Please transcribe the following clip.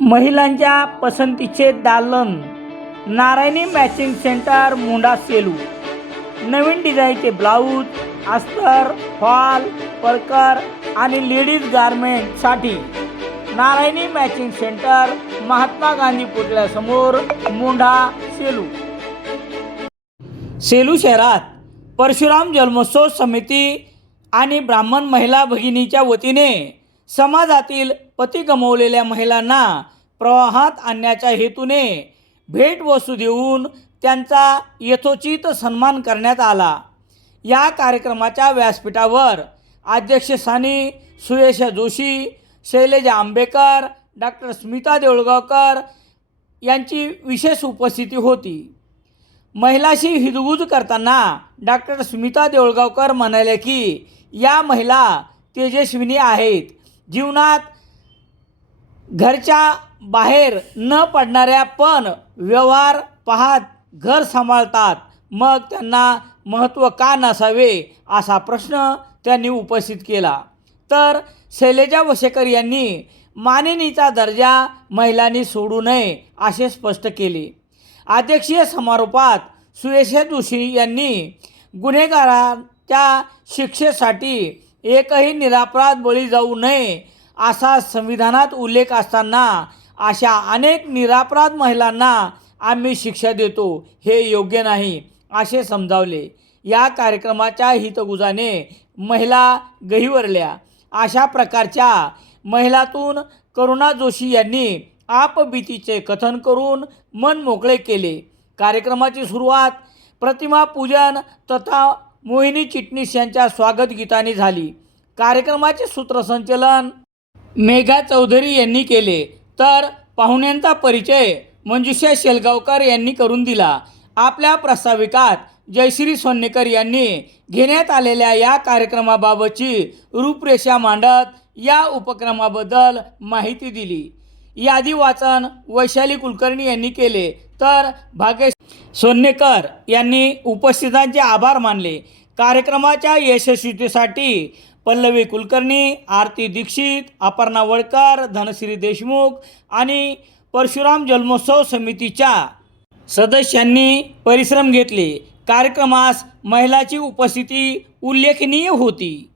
महिलांच्या पसंतीचे दालन नारायणी मॅचिंग सेंटर मुंडा सेलू. नवीन डिझाईनचे ब्लाऊज अस्तर फॉल परकर आणि लेडीज गारमेंटसाठी नारायणी मॅचिंग सेंटर महात्मा गांधी पुतळ्यासमोर मुंढा सेलू. सेलू शहरात परशुराम जन्मोत्सव समिती आणि ब्राह्मण महिला भगिनीच्या वतीने समाजातील पती गमावलेल्या महिलांना प्रवाहात आणण्याच्या हेतूने भेटवस्तू देऊन त्यांचा यथोचित सन्मान करण्यात आला. या कार्यक्रमाच्या व्यासपीठावर अध्यक्षस्थानी सुयशा जोशी शैलेजा आंबेकर डॉक्टर स्मिता देऊळगावकर यांची विशेष उपस्थिती होती. महिलाशी हिदगुज करताना डॉक्टर स्मिता देऊळगावकर म्हणाले की या महिला तेजस्विनी आहेत. जीवनात घरच्या बाहेर न पडणाऱ्या पण व्यवहार पाहत घर सांभाळतात. मग त्यांना महत्त्व का नसावे असा प्रश्न त्यांनी उपस्थित केला. तर शैलेजा वशेकर यांनी मानिनीचा दर्जा महिलांनी सोडू नये असे स्पष्ट केले. अध्यक्षीय समारोपात सुयशा जोशी यांनी गुन्हेगारांच्या शिक्षेसाठी एकही निरापराध बळी जाऊ नये असा संविधानात उल्लेख असताना अशा अनेक निरापराध महिलांना आम्ही शिक्षा देतो हे योग्य नाही असे समजावले. या कार्यक्रमाच्या हितगुजाने महिला गहिवरल्या. अशा प्रकारच्या महिलातून करुणा जोशी यांनी आपबीतीचे कथन करून मन मोकळे केले. कार्यक्रमाची सुरुवात प्रतिमा पूजन तथा मोहिनी चिटणीस यांच्या स्वागत गीताने झाली. कार्यक्रमाचे सूत्रसंचलन मेघा चौधरी यांनी केले. तर पाहुण्यांचा परिचय मंजुषा शेलगावकर यांनी करून दिला. आपल्या प्रस्ताविकात जयश्री सोन्नेकर यांनी घेण्यात आलेल्या या कार्यक्रमाबाबतची रूपरेषा मांडत या उपक्रमाबद्दल माहिती दिली. यादी वाचन वैशाली कुलकर्णी यांनी केले. तर भाग्यश सोन्नेकर यांनी उपस्थितांचे आभार मानले. कार्यक्रमाच्या यशस्वीतेसाठी पल्लवी कुलकर्णी आरती दीक्षित अपर्णा वळकर धनश्री देशमुख आणि परशुराम जन्मोत्सव समितीच्या सदस्यांनी परिश्रम घेतले. कार्यक्रमास महिलाची उपस्थिती उल्लेखनीय होती.